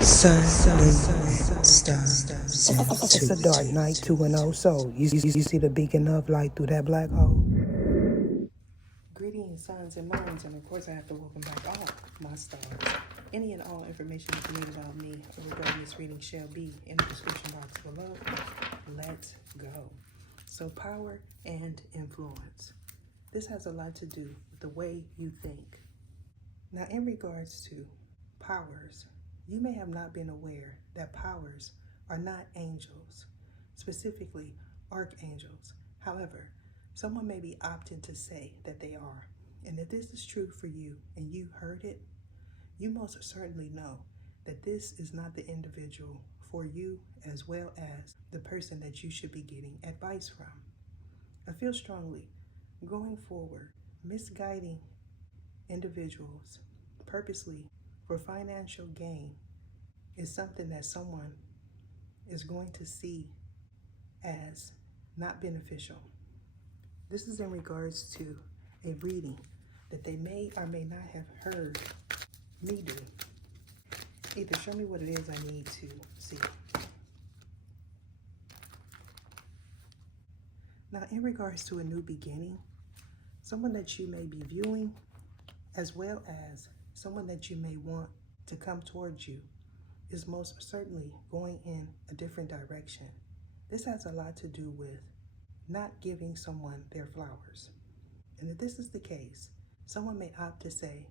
Sun, moon, stars. It's a dark night, 2-0. So, you see the beacon of light through that black hole? Greetings, suns and moons, and of course I have to welcome back all my stars. Any and all information you need about me regarding this reading shall be in the description box below. Let's go. So power and influence. This has a lot to do with the way you think. Now in regards to powers, you may have not been aware that powers are not angels, specifically archangels. However, someone may be opting to say that they are. And if this is true for you and you heard it, you most certainly know that this is not the individual for you as well as the person that you should be getting advice from. I feel strongly going forward, misguiding individuals purposely for financial gain is something that someone is going to see as not beneficial. This is in regards to a reading that they may or may not have heard me do. Either show me what it is I need to see. Now, in regards to a new beginning, someone that you may be viewing, as well as someone that you may want to come towards you, is most certainly going in a different direction. This has a lot to do with not giving someone their flowers. And if this is the case, someone may opt to say,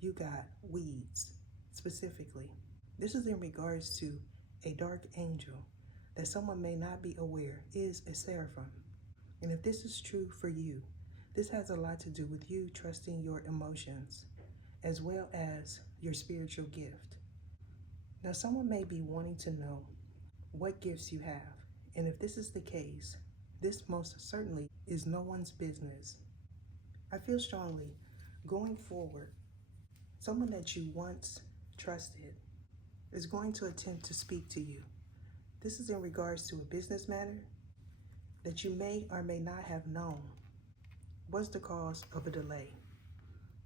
you got weeds, specifically. This is in regards to a dark angel that someone may not be aware is a seraphim. And if this is true for you, this has a lot to do with you trusting your emotions, as well as your spiritual gift. Now, someone may be wanting to know what gifts you have. And if this is the case, this most certainly is no one's business. I feel strongly going forward, someone that you once trusted is going to attempt to speak to you. This is in regards to a business matter that you may or may not have known was the cause of a delay.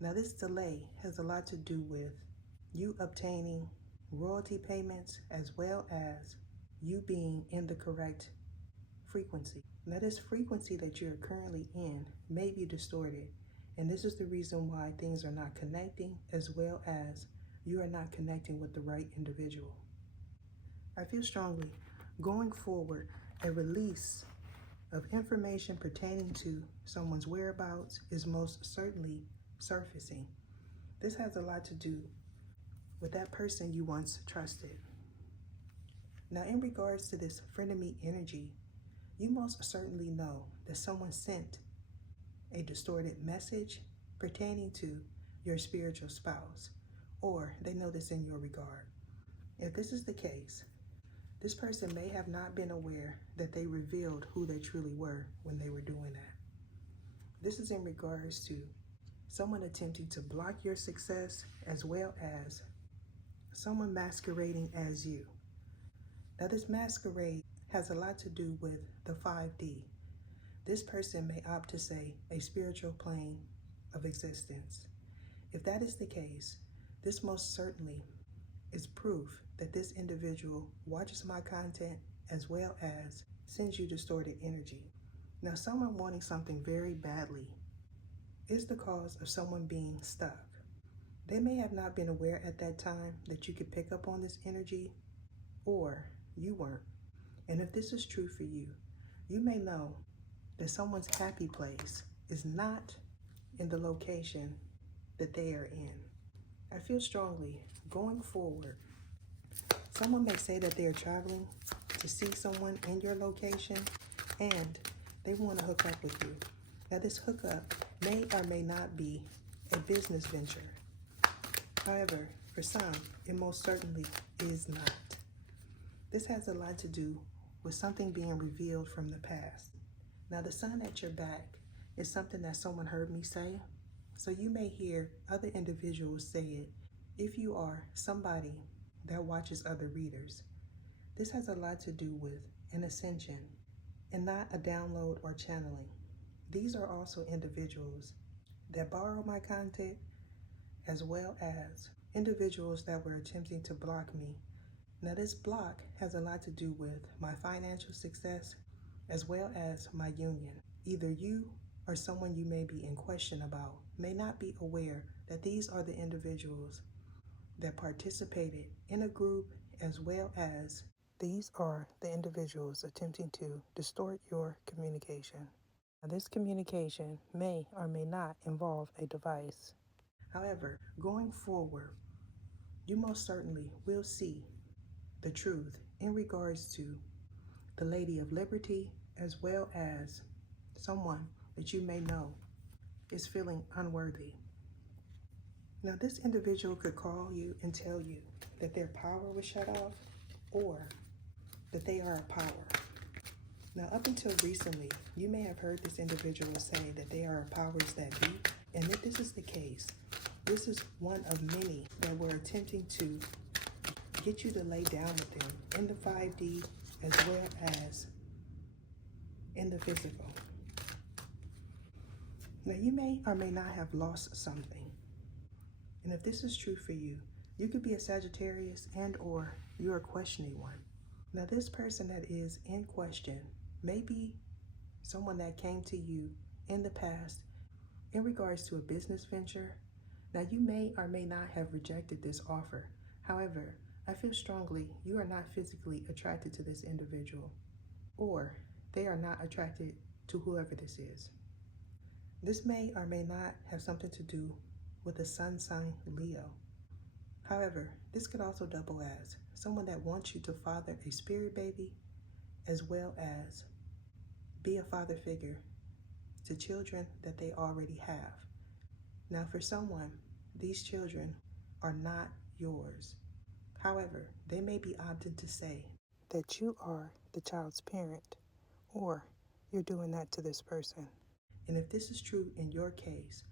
Now, this delay has a lot to do with you obtaining royalty payments as well as you being in the correct frequency. Now, this frequency that you're currently in may be distorted, and this is the reason why things are not connecting, as well as you are not connecting with the right individual. I feel strongly going forward, a release of information pertaining to someone's whereabouts is most certainly surfacing. This has a lot to do with that person you once trusted. Now, in regards to this frenemy energy, you most certainly know that someone sent a distorted message pertaining to your spiritual spouse, or they know this in your regard. If this is the case, this person may have not been aware that they revealed who they truly were when they were doing that. This is in regards to someone attempting to block your success, as well as someone masquerading as you. Now, this masquerade has a lot to do with the 5D. This person may opt to say a spiritual plane of existence. If that is the case, this most certainly is proof that this individual watches my content as well as sends you distorted energy. Now, someone wanting something very badly is the cause of someone being stuck. They may have not been aware at that time that you could pick up on this energy, or you weren't. And if this is true for you, you may know that someone's happy place is not in the location that they are in. I feel strongly going forward, someone may say that they are traveling to see someone in your location and they want to hook up with you. Now, this hookup may or may not be a business venture. However, for some, it most certainly is not. This has a lot to do with something being revealed from the past. Now, the sun at your back is something that someone heard me say, so you may hear other individuals say it if you are somebody that watches other readers. This has a lot to do with an ascension and not a download or channeling. These are also individuals that borrow my content, as well as individuals that were attempting to block me Now, this block has a lot to do with my financial success as well as my union. Either you or someone you may be in question about may not be aware that these are the individuals that participated in a group, as well as these are the individuals attempting to distort your communication. Now, this communication may or may not involve a device. However, going forward, you most certainly will see the truth in regards to the Lady of Liberty, as well as someone that you may know is feeling unworthy. Now, this individual could call you and tell you that their power was shut off, or that they are a power. Now, up until recently, you may have heard this individual say that they are powers that be, and if this is the case, this is one of many that were attempting to get you to lay down with them in the 5D as well as in the physical. Now, you may or may not have lost something. And if this is true for you, you could be a Sagittarius and or you're a questioning one. Now, this person that is in question may be someone that came to you in the past in regards to a business venture. Now, you may or may not have rejected this offer. However, I feel strongly you are not physically attracted to this individual, or they are not attracted to whoever this is. This may or may not have something to do with a sun sign Leo. However, this could also double as someone that wants you to father a spirit baby, as well as be a father figure to children that they already have. Now, for someone, these children are not yours. However, they may be opting to say that you are the child's parent, or you're doing that to this person. And if this is true in your case,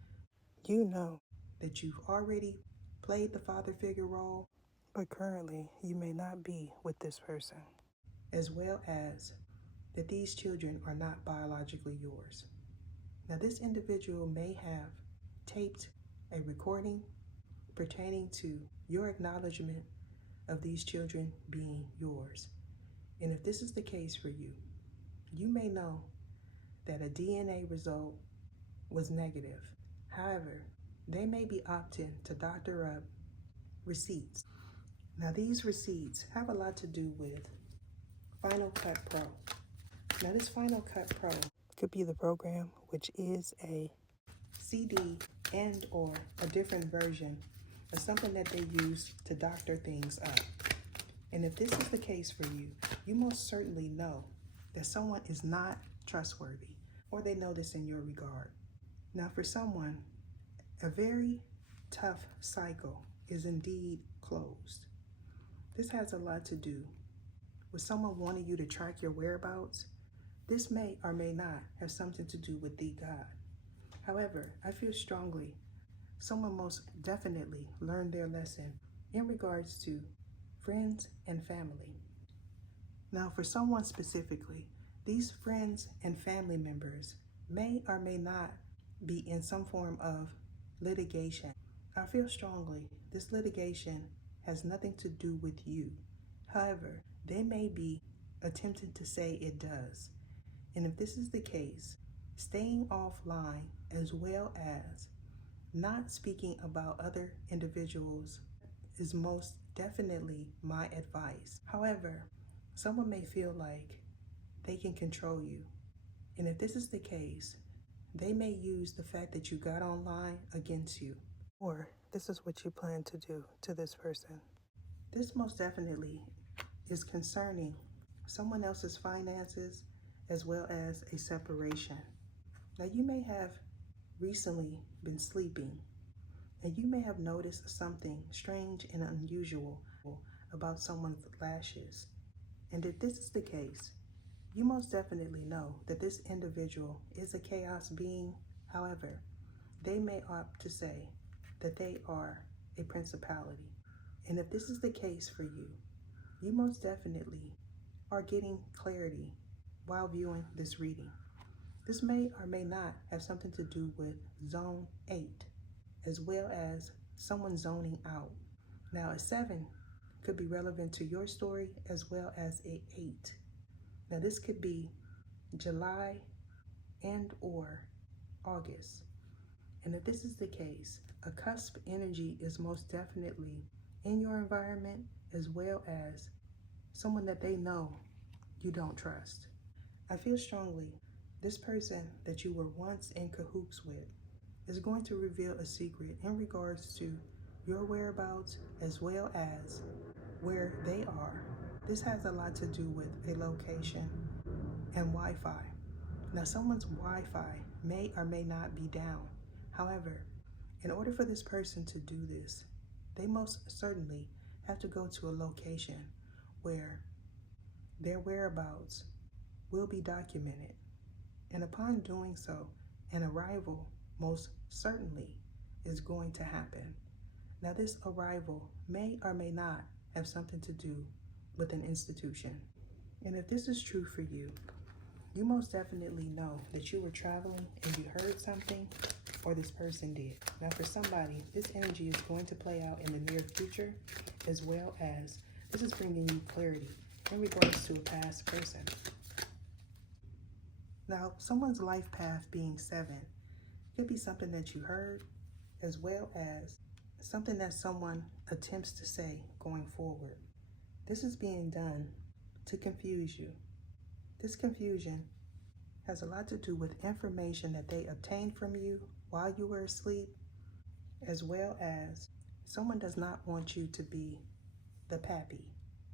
you know that you've already played the father figure role, but currently you may not be with this person, as well as that these children are not biologically yours. Now, this individual may have taped a recording pertaining to your acknowledgement of these children being yours. And if this is the case for you, you may know that a DNA result was negative. However, they may be opting to doctor up receipts. Now, these receipts have a lot to do with Final Cut Pro. Now, this Final Cut Pro could be the program, which is a CD and or a different version of something that they use to doctor things up. And if this is the case for you, you most certainly know that someone is not trustworthy, or they know this in your regard. Now, for someone, a very tough cycle is indeed closed. This has a lot to do with someone wanting you to track your whereabouts. This may or may not have something to do with the God. However, I feel strongly someone most definitely learned their lesson in regards to friends and family. Now, for someone specifically, these friends and family members may or may not be in some form of litigation. I feel strongly this litigation has nothing to do with you. However, they may be attempting to say it does. And if this is the case, staying offline as well as not speaking about other individuals is most definitely my advice. However, someone may feel like they can control you. And if this is the case, they may use the fact that you got online against you. Or this is what you plan to do to this person. This most definitely is concerning someone else's finances as well as a separation. Now, you may have recently been sleeping, and you may have noticed something strange and unusual about someone's lashes. And if this is the case, you most definitely know that this individual is a chaos being. However, they may opt to say that they are a principality. And if this is the case for you, you most definitely are getting clarity while viewing this reading. This may or may not have something to do with Zone 8, as well as someone zoning out. Now, a 7 could be relevant to your story as well as a 8. Now this could be July and or August. And if this is the case, a cusp energy is most definitely in your environment as well as someone that they know you don't trust. I feel strongly this person that you were once in cahoots with is going to reveal a secret in regards to your whereabouts as well as where they are. This has a lot to do with a location and Wi-Fi. Now someone's Wi-Fi may or may not be down. However, in order for this person to do this, they most certainly have to go to a location where their whereabouts will be documented. And upon doing so, an arrival most certainly is going to happen. Now this arrival may or may not have something to do with an institution. And if this is true for you, you most definitely know that you were traveling and you heard something, or this person did. Now for somebody, this energy is going to play out in the near future, as well as this is bringing you clarity in regards to a past person. Now, someone's life path being 7 could be something that you heard, as well as something that someone attempts to say going forward. This is being done to confuse you. This confusion has a lot to do with information that they obtained from you while you were asleep, as well as someone does not want you to be the pappy,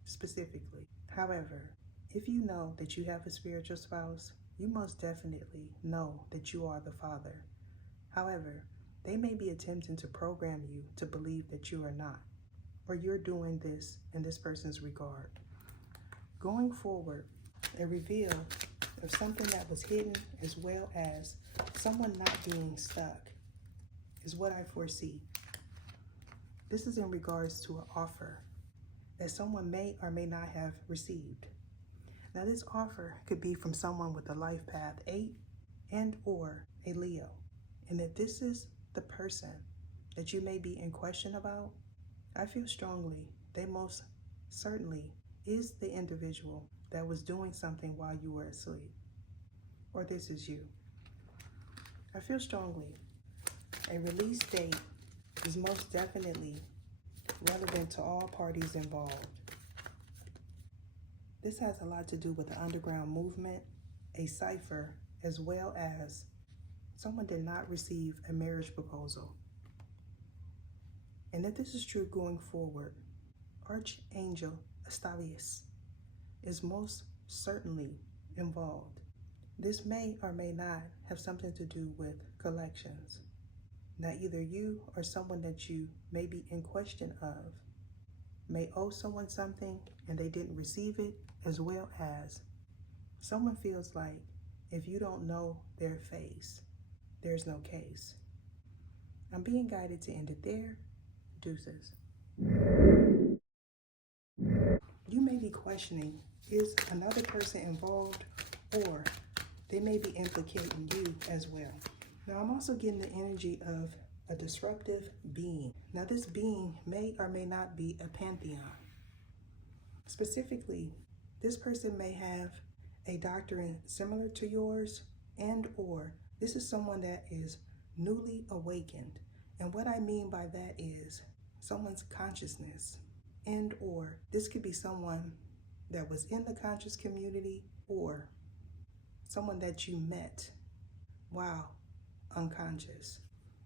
specifically. However, if you know that you have a spiritual spouse, you most definitely know that you are the father. However, they may be attempting to program you to believe that you are not, or you're doing this in this person's regard. Going forward, a reveal of something that was hidden, as well as someone not being stuck, is what I foresee. This is in regards to an offer that someone may or may not have received. Now this offer could be from someone with a life path 8 and or a Leo. And if this is the person that you may be in question about, I feel strongly they most certainly is the individual that was doing something while you were asleep. Or this is you. I feel strongly a release date is most definitely relevant to all parties involved. This has a lot to do with the underground movement, a cipher, as well as someone did not receive a marriage proposal. And if this is true going forward, Archangel Astalius is most certainly involved. This may or may not have something to do with collections. Now either you or someone that you may be in question of may owe someone something and they didn't receive it, as well as someone feels like if you don't know their face, there's no case. I'm being guided to end it there. Deuces. You may be questioning, is another person involved, or they may be implicating you as well. Now I'm also getting the energy of a disruptive being. Now this being may or may not be a pantheon. Specifically, this person may have a doctrine similar to yours, and or this is someone that is newly awakened. And what I mean by that is someone's consciousness, and or this could be someone that was in the conscious community, or someone that you met while unconscious.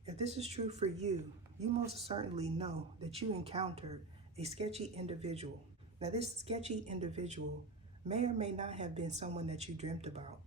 If this is true for you, you most certainly know that you encountered a sketchy individual. Now this sketchy individual may or may not have been someone that you dreamt about.